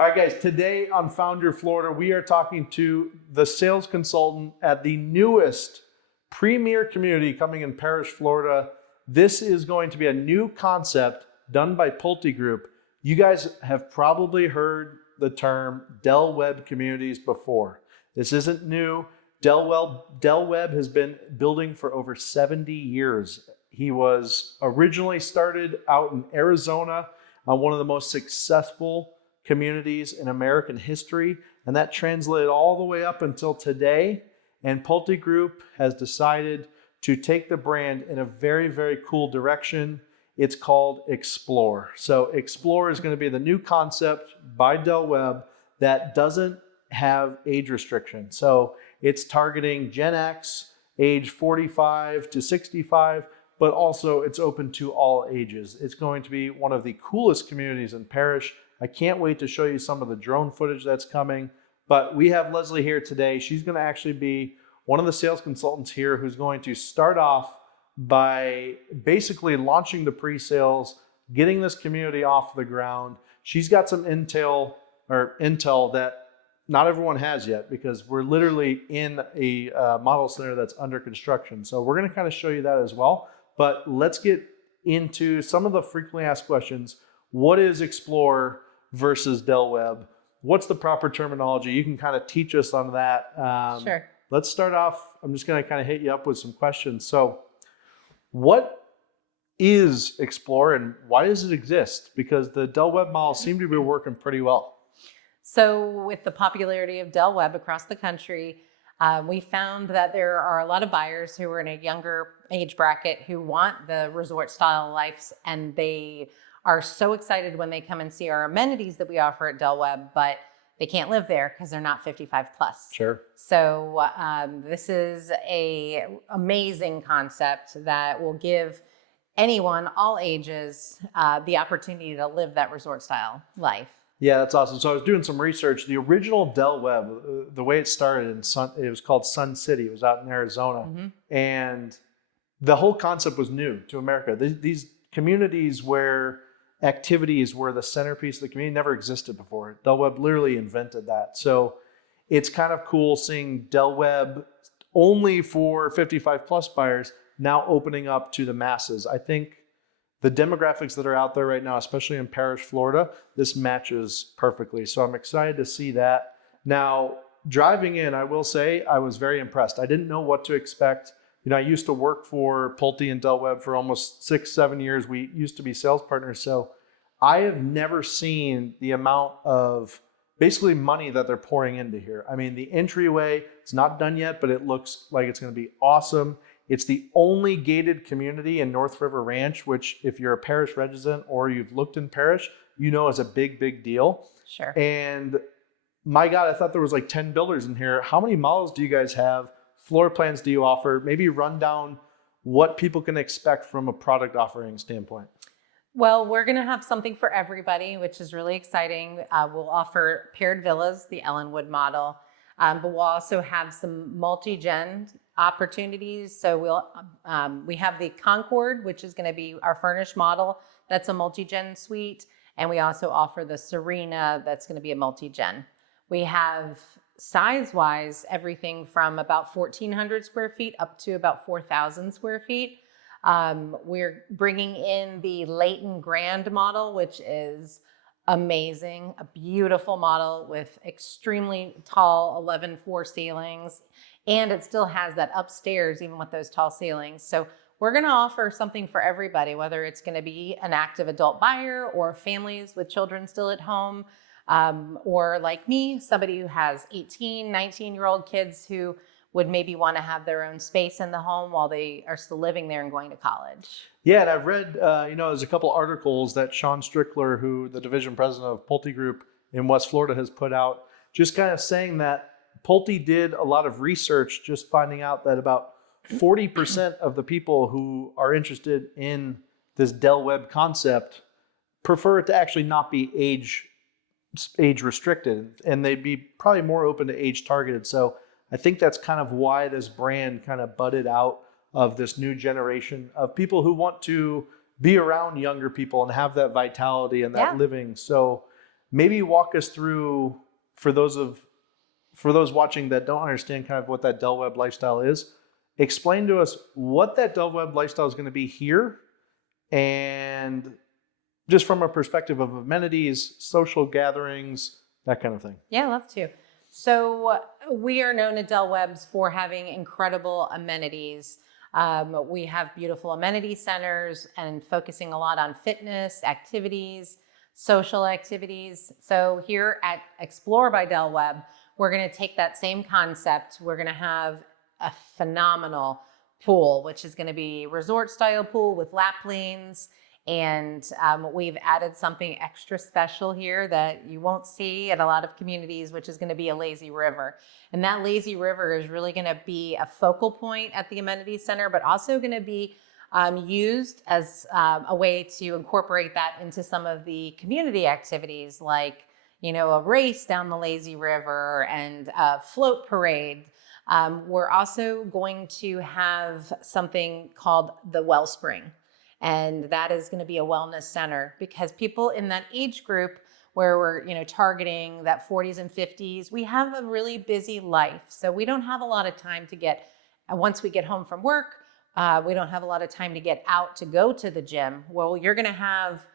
All right, guys, today on Found Your Florida, we are talking to the sales consultant at the newest premier community coming in Parrish, Florida. This is going to be a new concept done by PulteGroup. You guys have probably heard the term Del Webb communities before. This isn't new. Del Webb has been building for over 70 years. He was originally started out in Arizona on one of the most successful communities in American history, and that translated all the way up until today. And PulteGroup has decided to take the brand in a very, very cool direction. It's called Explore. So Explore is going to be the new concept by Del Webb that doesn't have age restriction. So it's targeting Gen X, age 45 to 65, but also it's open to all ages. It's going to be one of the coolest communities in Parrish. I can't wait to show you some of the drone footage that's coming, but we have Leslie here today. She's going to actually be one of the sales consultants here who's going to start off by basically launching the pre-sales, getting this community off the ground. She's got some intel that not everyone has yet, because we're literally in a model center that's under construction. So we're going to kind of show you that as well. But let's get into some of the frequently asked questions. What is Explore versus Del Webb? What's the proper terminology? You can kind of teach us on that. Sure. Let's start off. I'm just going to kind of hit you up with some questions. So what is Explore and why does it exist? Because the Del Webb model seemed to be working pretty well. So with the popularity of Del Webb across the country, we found that there are a lot of buyers who are in a younger age bracket who want the resort style lives, and they are so excited when they come and see our amenities that we offer at Del Webb, but they can't live there because they're not 55 plus. Sure. So this is a amazing concept that will give anyone, all ages, the opportunity to live that resort style life. Yeah, that's awesome. So I was doing some research. The original Del Webb, the way it started it was called Sun City. It was out in Arizona. Mm-hmm. And the whole concept was new to America. These communities where activities were the centerpiece of the community never existed before. Del Webb literally invented that. So it's kind of cool seeing Del Webb only for 55 plus buyers now opening up to the masses. I think the demographics that are out there right now, especially in Parrish, Florida, this matches perfectly. So I'm excited to see that. Now, driving in, I will say I was very impressed. I didn't know what to expect. You know, I used to work for Pulte and Del Webb for almost 6-7 years. We used to be sales partners. So I have never seen the amount of basically money that they're pouring into here. I mean, the entryway, it's not done yet, but it looks like it's going to be awesome. It's the only gated community in North River Ranch, which if you're a Parrish resident or you've looked in Parrish, you know is a big, big deal. Sure. And my God, I thought there was like 10 builders in here. How many models do you guys have? Floor plans do you offer? Maybe run down what people can expect from a product offering standpoint. Well, we're going to have something for everybody, which is really exciting. We'll offer paired villas, the Ellenwood model, but we'll also have some multi-gen opportunities. So we have the Concord, which is going to be our furnished model. That's a multi-gen suite. And we also offer the Serena, that's going to be a multi-gen. We have size-wise everything from about 1,400 square feet up to about 4,000 square feet. We're bringing in the Leighton Grand model, which is amazing, a beautiful model with extremely tall 11-4 ceilings, and it still has that upstairs even with those tall ceilings. So we're going to offer something for everybody, whether it's going to be an active adult buyer or families with children still at home, or like me, somebody who has 18, 19-year-old kids who would maybe want to have their own space in the home while they are still living there and going to college. Yeah, and I've read, there's a couple articles that Sean Strickler, who the division president of PulteGroup in West Florida, has put out, just kind of saying that Pulte did a lot of research, just finding out that about 40% of the people who are interested in this Del Webb concept prefer it to actually not be age restricted, and they'd be probably more open to age targeted. So I think that's kind of why this brand kind of budded out of this new generation of people who want to be around younger people and have that vitality and that living. So maybe walk us through, for those watching that don't understand kind of what that Del Webb lifestyle is, explain to us what that Del Webb lifestyle is going to be here, and just from a perspective of amenities, social gatherings, that kind of thing. Yeah, I'd love to. So we are known at Del Webb's for having incredible amenities. We have beautiful amenity centers and focusing a lot on fitness, activities, social activities. So here at Explore by Del Webb, we're going to take that same concept. We're going to have a phenomenal pool, which is going to be resort style pool with lap lanes. And we've added something extra special here that you won't see at a lot of communities, which is going to be a lazy river. And that lazy river is really going to be a focal point at the amenity center, but also going to be used as a way to incorporate that into some of the community activities, like, you know, a race down the lazy river and a float parade. We're also going to have something called the Wellspring. And that is going to be a wellness center, because people in that age group where we're, you know, targeting that 40s and 50s, we have a really busy life. So we don't have a lot of time to once we get home from work, we don't have a lot of time to get out to go to the gym. Well, you're going to have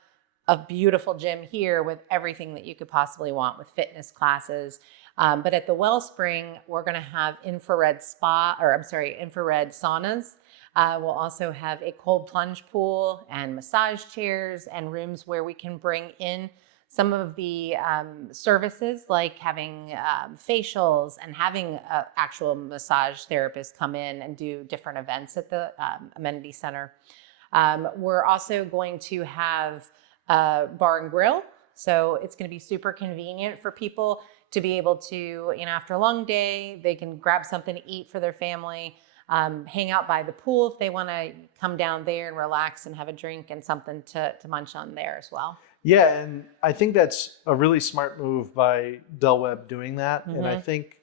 a beautiful gym here with everything that you could possibly want, with fitness classes. But at the Wellspring, we're going to have infrared saunas. We'll also have a cold plunge pool and massage chairs and rooms where we can bring in some of the services, like having facials and having actual massage therapists come in and do different events at the amenity center. We're also going to have a bar and grill. So it's going to be super convenient for people to be able to, you know, after a long day, they can grab something to eat for their family. Hang out by the pool if they want to come down there and relax and have a drink and something to munch on there as well. Yeah, and I think that's a really smart move by Del Webb doing that. Mm-hmm. And I think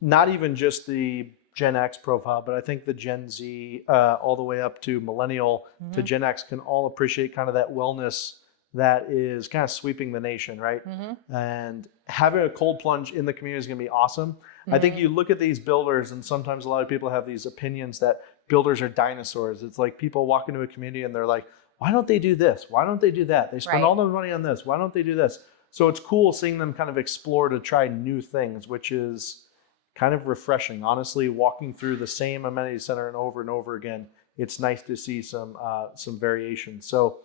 not even just the Gen X profile, but I think the Gen Z all the way up to millennial to Gen X can all appreciate kind of that wellness that is kind of sweeping the nation, right? And having a cold plunge in the community is going to be awesome. I think you look at these builders, and sometimes a lot of people have these opinions that builders are dinosaurs. It's like people walk into a community and they're like, why don't they do this? Why don't they do that? They spend all the money on this. Why don't they do this? So it's cool seeing them kind of explore to try new things, which is kind of refreshing. Honestly, walking through the same amenity center and over again, it's nice to see some variation. So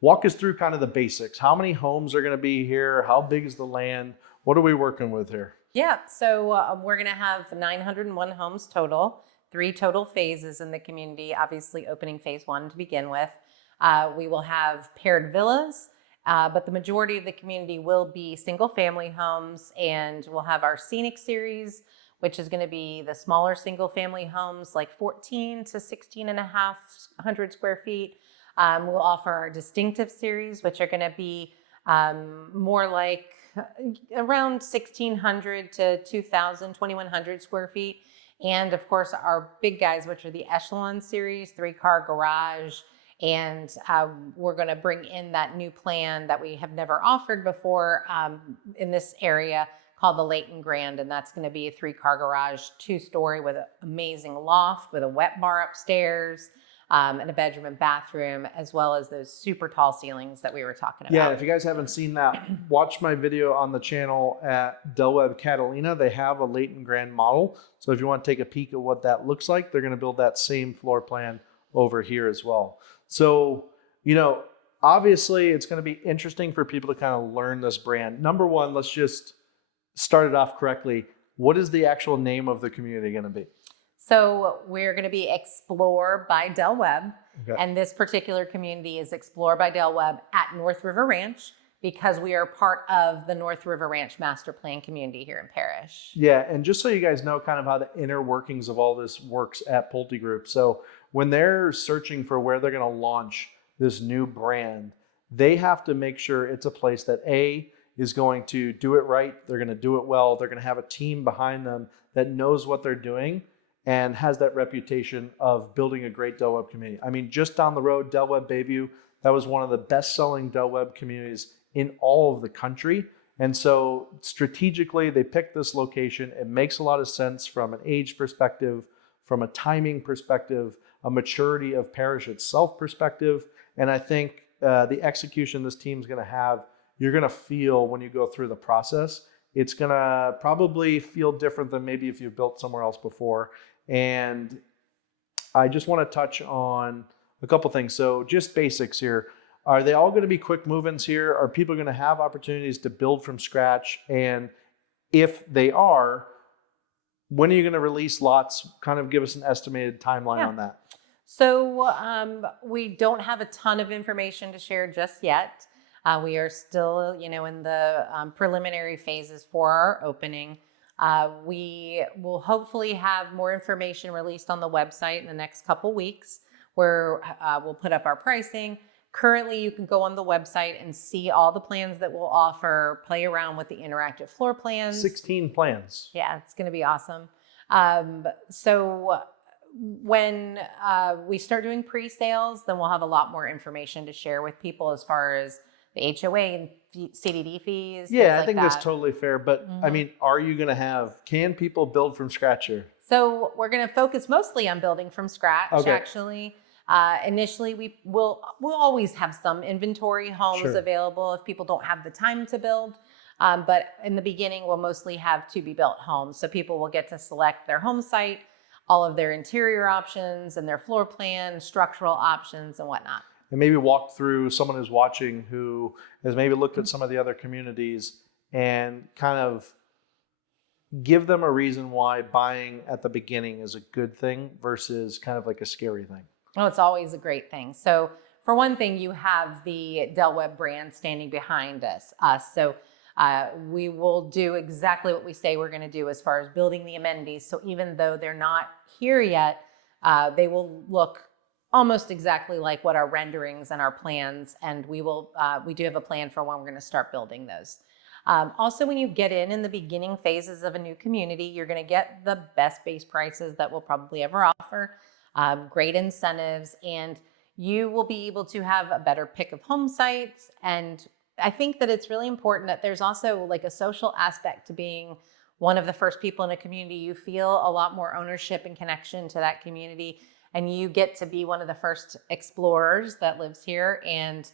walk us through kind of the basics. How many homes are going to be here? How big is the land? What are we working with here? Yeah, so we're going to have 901 homes total, 3 total phases in the community, obviously opening phase 1 to begin with. We will have paired villas, but the majority of the community will be single family homes, and we'll have our scenic series, which is going to be the smaller single family homes, like 14 to 16 and a half hundred square feet. We'll offer our distinctive series, which are going to be more like around 1,600 to 2,000, 2,100 square feet. And of course, our big guys, which are the Echelon series, 3-car garage. And we're going to bring in that new plan that we have never offered before in this area, called the Leighton Grand. And that's going to be a 3-car garage, 2-story with an amazing loft with a wet bar upstairs. And a bedroom and bathroom, as well as those super tall ceilings that we were talking about. Yeah, if you guys haven't seen that, watch my video on the channel at Del Webb Catalina. They have a Leighton Grand model. So if you want to take a peek at what that looks like, they're going to build that same floor plan over here as well. So, you know, obviously it's going to be interesting for people to kind of learn this brand. Number one, let's just start it off correctly. What is the actual name of the community going to be? So we're going to be Explore by Del Webb. Okay. And this particular community is Explore by Del Webb at North River Ranch, because we are part of the North River Ranch Master Plan community here in Parrish. Yeah, and just so you guys know kind of how the inner workings of all this works at PulteGroup. So when they're searching for where they're going to launch this new brand, they have to make sure it's a place that A, is going to do it right. They're going to do it well. They're going to have a team behind them that knows what they're doing and has that reputation of building a great Del Webb community. I mean, just down the road, Del Webb Bayview, that was one of the best-selling Del Webb communities in all of the country. And so strategically, they picked this location. It makes a lot of sense from an age perspective, from a timing perspective, a maturity of Parrish itself perspective. And I think the execution this team's going to have, you're going to feel when you go through the process, it's going to probably feel different than maybe if you built somewhere else before. And I just want to touch on a couple things. So just basics here. Are they all going to be quick move-ins here? Are people going to have opportunities to build from scratch? And if they are, when are you going to release lots? Kind of give us an estimated timeline on that. So we don't have a ton of information to share just yet. We are still, in the preliminary phases for our opening. We will hopefully have more information released on the website in the next couple weeks, where we'll put up our pricing. Currently, you can go on the website and see all the plans that we'll offer, play around with the interactive floor plans. 16 plans. Yeah, it's going to be awesome. So when we start doing pre-sales, then we'll have a lot more information to share with people as far as the HOA and CDD fees. Yeah, I think that's totally fair. But I mean, are you going to can people build from scratch here? So we're going to focus mostly on building from scratch, actually. Initially, we'll always have some inventory homes available if people don't have the time to build. But in the beginning, we'll mostly have to-be-built homes. So people will get to select their home site, all of their interior options and their floor plan, structural options and whatnot. And maybe walk through someone who's watching who has maybe looked at some of the other communities and kind of give them a reason why buying at the beginning is a good thing versus kind of like a scary thing. Oh, it's always a great thing. So for one thing, you have the Del Webb brand standing behind us. So we will do exactly what we say we're going to do as far as building the amenities. So even though they're not here yet, they will look almost exactly like what our renderings and our plans. And we do have a plan for when we're going to start building those. Also, when you get in the beginning phases of a new community, you're going to get the best base prices that we'll probably ever offer. Great incentives, and you will be able to have a better pick of home sites. And I think that it's really important that there's also like a social aspect to being one of the first people in a community. You feel a lot more ownership and connection to that community, and you get to be one of the first explorers that lives here and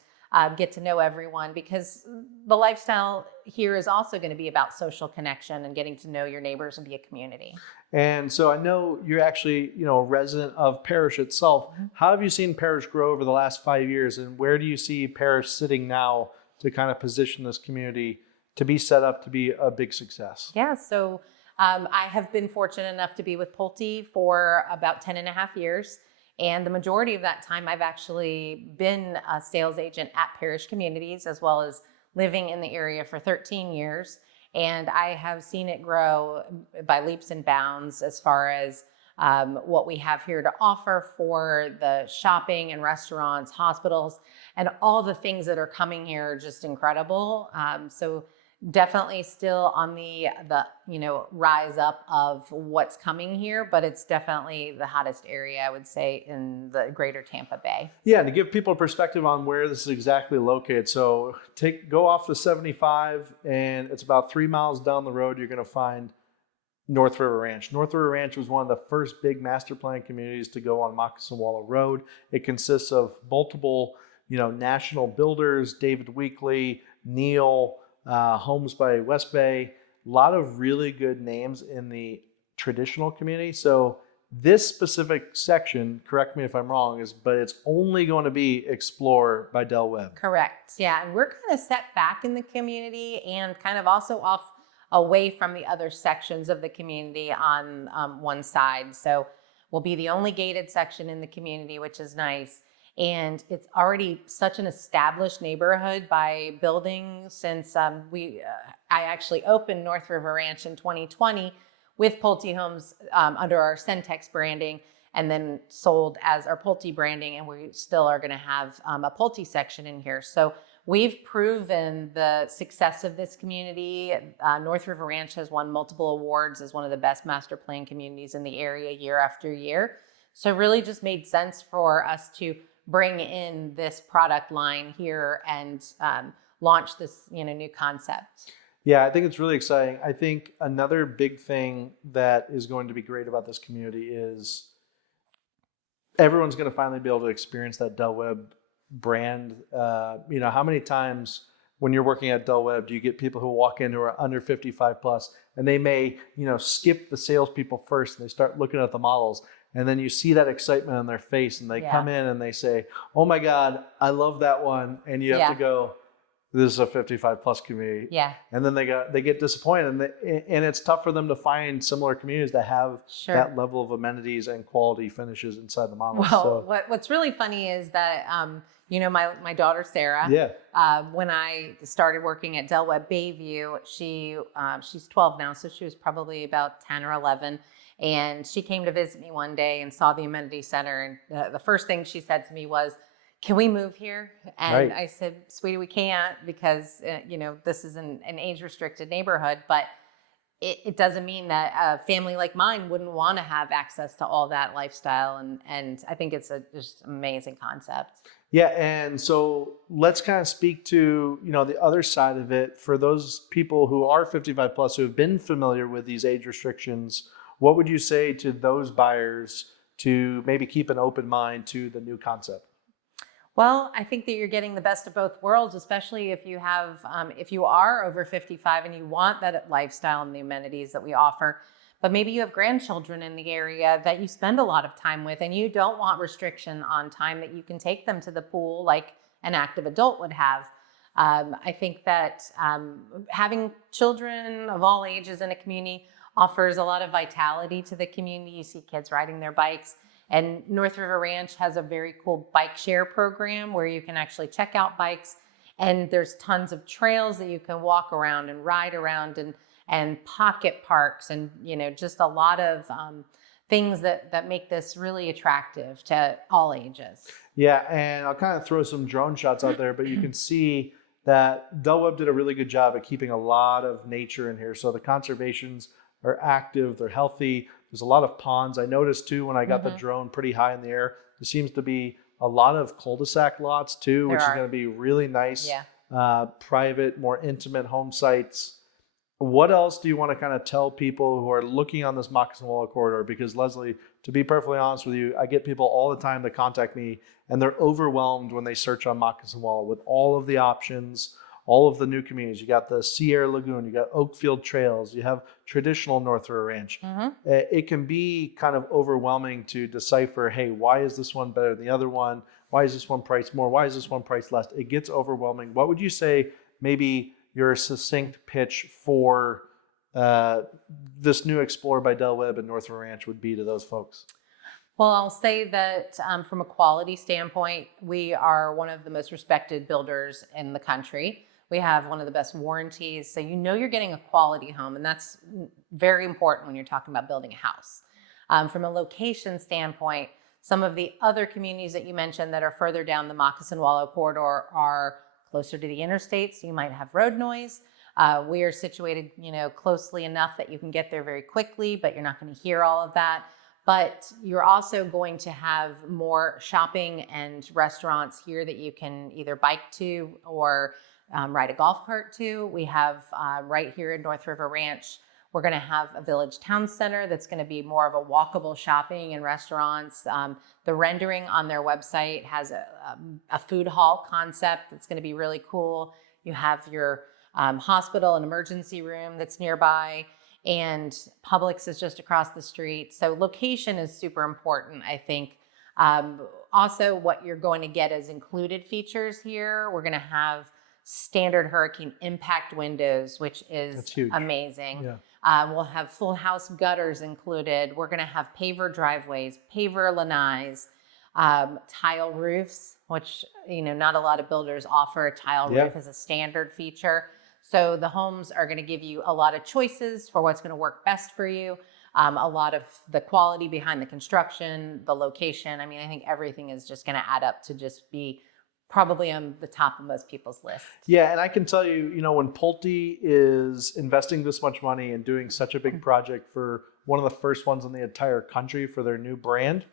get to know everyone, because the lifestyle here is also going to be about social connection and getting to know your neighbors and be a community. And so I know you're actually, a resident of Parrish itself. How have you seen Parrish grow over the last 5 years, and where do you see Parrish sitting now to kind of position this community to be set up to be a big success? Yeah, so I have been fortunate enough to be with Pulte for about 10 and a half years. And the majority of that time, I've actually been a sales agent at Parrish Communities, as well as living in the area for 13 years. And I have seen it grow by leaps and bounds as far as what we have here to offer for the shopping and restaurants, hospitals, and all the things that are coming here are just incredible. So definitely still on the rise up of what's coming here, but it's definitely the hottest area, I would say, in the greater Tampa Bay. Yeah, and to give people a perspective on where this is exactly located. So go off the 75, and it's about 3 miles down the road, you're going to find North River Ranch. North River Ranch was one of the first big master plan communities to go on Moccasin Wallow Road. It consists of multiple, national builders, David Weekley, Neal, Homes by West Bay, a lot of really good names in the traditional community. So this specific section, correct me if I'm wrong, but it's only going to be Explore by Del Webb. Correct. Yeah. And we're kind of set back in the community and kind of also away from the other sections of the community on one side. So we'll be the only gated section in the community, which is nice. And it's already such an established neighborhood by building since I actually opened North River Ranch in 2020 with Pulte Homes under our Centex branding, and then sold as our Pulte branding. And we still are going to have a Pulte section in here. So we've proven the success of this community. North River Ranch has won multiple awards as one of the best master plan communities in the area year after year. So it really just made sense for us to bring in this product line here and launch this, new concept. Yeah, I think it's really exciting. I think another big thing that is going to be great about this community is everyone's going to finally be able to experience that Del Webb brand. How many times when you're working at Del Webb do you get people who walk in who are under 55 plus, and they may, skip the salespeople first and they start looking at the models, and then you see that excitement on their face, and they come in and they say, "Oh my God, I love that one," and you have to go, "This is a 55 plus community." Yeah. And then they get disappointed, and it's tough for them to find similar communities that have that level of amenities and quality finishes inside the model. Well, what's really funny is that my daughter Sarah. When I started working at Del Webb Bayview, she's 12 now, so she was probably about 10 or 11. And she came to visit me one day and saw the amenity center. And the first thing she said to me was, "Can we move here?" And I said, "Sweetie, we can't, because this is an age-restricted neighborhood." But it doesn't mean that a family like mine wouldn't want to have access to all that lifestyle. And I think it's just amazing concept. Yeah, and so let's kind of speak to the other side of it. For those people who are 55 plus who have been familiar with these age restrictions, what would you say to those buyers to maybe keep an open mind to the new concept? Well, I think that you're getting the best of both worlds, especially if you are over 55 and you want that lifestyle and the amenities that we offer. But maybe you have grandchildren in the area that you spend a lot of time with, and you don't want restriction on time that you can take them to the pool like an active adult would have. I think that having children of all ages in a community offers a lot of vitality to the community. You see kids riding their bikes. And North River Ranch has a very cool bike share program where you can actually check out bikes, and there's tons of trails that you can walk around and ride around, and pocket parks, and just a lot of things that make this really attractive to all ages. Yeah, and I'll kind of throw some drone shots out there, but you can see that Del Webb did a really good job at keeping a lot of nature in here. So the conservations are active, they're healthy. There's a lot of ponds. I noticed too when I got the drone pretty high in the air, there seems to be a lot of cul-de-sac lots too, which is going to be really nice, private, more intimate home sites. What else do you want to kind of tell people who are looking on this Moccasin Wallow corridor? Because Leslie, to be perfectly honest with you, I get people all the time that contact me, and they're overwhelmed when they search on Moccasin Wallow with all of the options, all of the new communities. You got the Sierra Lagoon, you got Oakfield Trails, you have traditional North River Ranch. It can be kind of overwhelming to decipher, hey, why is this one better than the other one? Why is this one priced more? Why is this one priced less? It gets overwhelming. What would you say maybe your succinct pitch for this new Explorer by Del Webb and North River Ranch would be to those folks? Well, I'll say that from a quality standpoint, we are one of the most respected builders in the country. We have one of the best warranties, so you're getting a quality home, and that's very important when you're talking about building a house. From a location standpoint, some of the other communities that you mentioned that are further down the Moccasin Wallow corridor are closer to the interstate, so you might have road noise. We are situated, closely enough that you can get there very quickly, but you're not going to hear all of that. But you're also going to have more shopping and restaurants here that you can either bike to or ride a golf cart to. We have right here in North River Ranch, we're going to have a village town center that's going to be more of a walkable shopping and restaurants. The rendering on their website has a food hall concept that's going to be really cool. You have your hospital and emergency room that's nearby, and Publix is just across the street. So location is super important, I think. Also, what you're going to get as included features here, we're going to have standard hurricane impact windows, which is amazing. We'll have full house gutters included. We're going to have paver driveways, paver lanais, tile roofs, which not a lot of builders offer a tile roof as a standard feature. So the homes are going to give you a lot of choices for what's going to work best for you. A lot of the quality behind the construction, the location. I mean, I think everything is just going to add up to just be probably on the top of most people's list. Yeah, and I can tell you, when Pulte is investing this much money and doing such a big project for one of the first ones in the entire country for their new brand,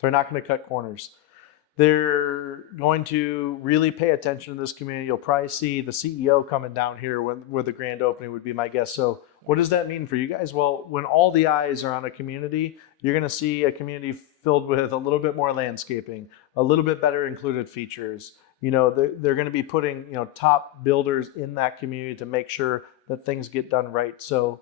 they're not going to cut corners. They're going to really pay attention to this community. You'll probably see the CEO coming down here with the grand opening would be my guess. So what does that mean for you guys? Well, when all the eyes are on a community, you're going to see a community filled with a little bit more landscaping, a little bit better included features. They're going to be putting, top builders in that community to make sure that things get done right. So,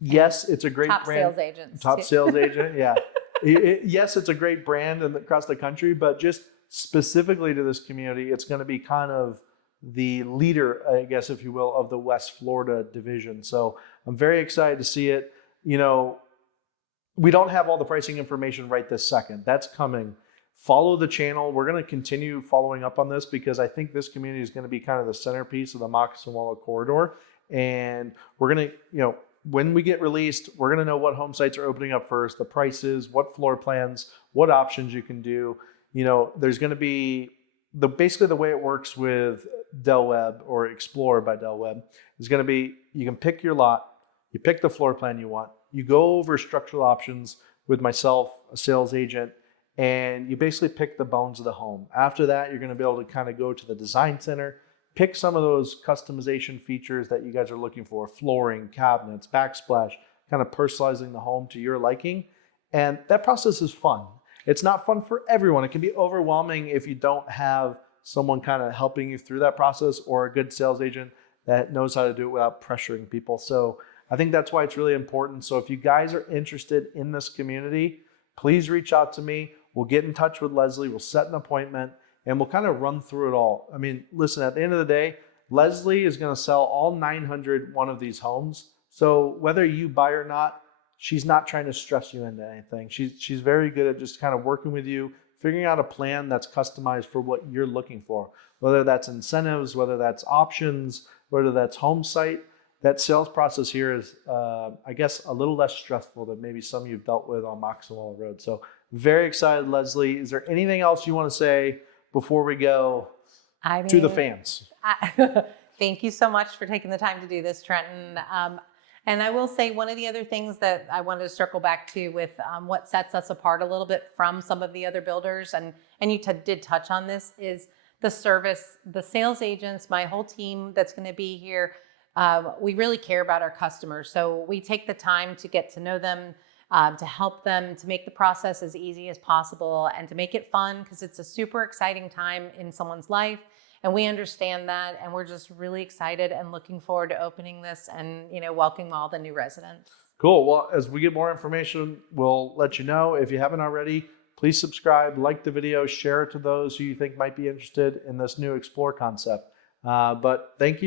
yes, it's a great Top brand. sales agents. Top too. sales agent, yeah. Yes, it's a great brand across the country, but just specifically to this community, it's going to be kind of the leader, I guess, if you will, of the West Florida division. So I'm very excited to see it. We don't have all the pricing information right this second. That's coming. Follow the channel. We're going to continue following up on this because I think this community is going to be kind of the centerpiece of the Moccasin Wallow corridor. And we're going to, when we get released, we're going to know what home sites are opening up first, the prices, what floor plans, what options you can do. There's going to be basically the way it works with Del Webb or Explore by Del Webb is going to be, you can pick your lot, you pick the floor plan you want, you go over structural options with myself, a sales agent, and you basically pick the bones of the home. After that, you're going to be able to kind of go to the design center, pick some of those customization features that you guys are looking for, flooring, cabinets, backsplash, kind of personalizing the home to your liking. And that process is fun. It's not fun for everyone. It can be overwhelming if you don't have someone kind of helping you through that process or a good sales agent that knows how to do it without pressuring people. So I think that's why it's really important. So if you guys are interested in this community, please reach out to me. We'll get in touch with Leslie. We'll set an appointment. And we'll kind of run through it all. I mean, listen, at the end of the day, Leslie is going to sell all 901 of these homes. So whether you buy or not, she's not trying to stress you into anything. She's very good at just kind of working with you, figuring out a plan that's customized for what you're looking for, whether that's incentives, whether that's options, whether that's home site. That sales process here is, I guess, a little less stressful than maybe some you've dealt with on Moccasin Wallow Road. So very excited, Leslie. Is there anything else you want to say before we go to the fans? Thank you so much for taking the time to do this, Trenton. And I will say one of the other things that I wanted to circle back to with what sets us apart a little bit from some of the other builders, and you did touch on this, is the service, the sales agents, my whole team that's going to be here. We really care about our customers. So we take the time to get to know them, to help them, to make the process as easy as possible and to make it fun because it's a super exciting time in someone's life. And we understand that. And we're just really excited and looking forward to opening this and, welcoming all the new residents. Cool. Well, as we get more information, we'll let you know. If you haven't already, please subscribe, like the video, share it to those who you think might be interested in this new Explore concept. But thank you.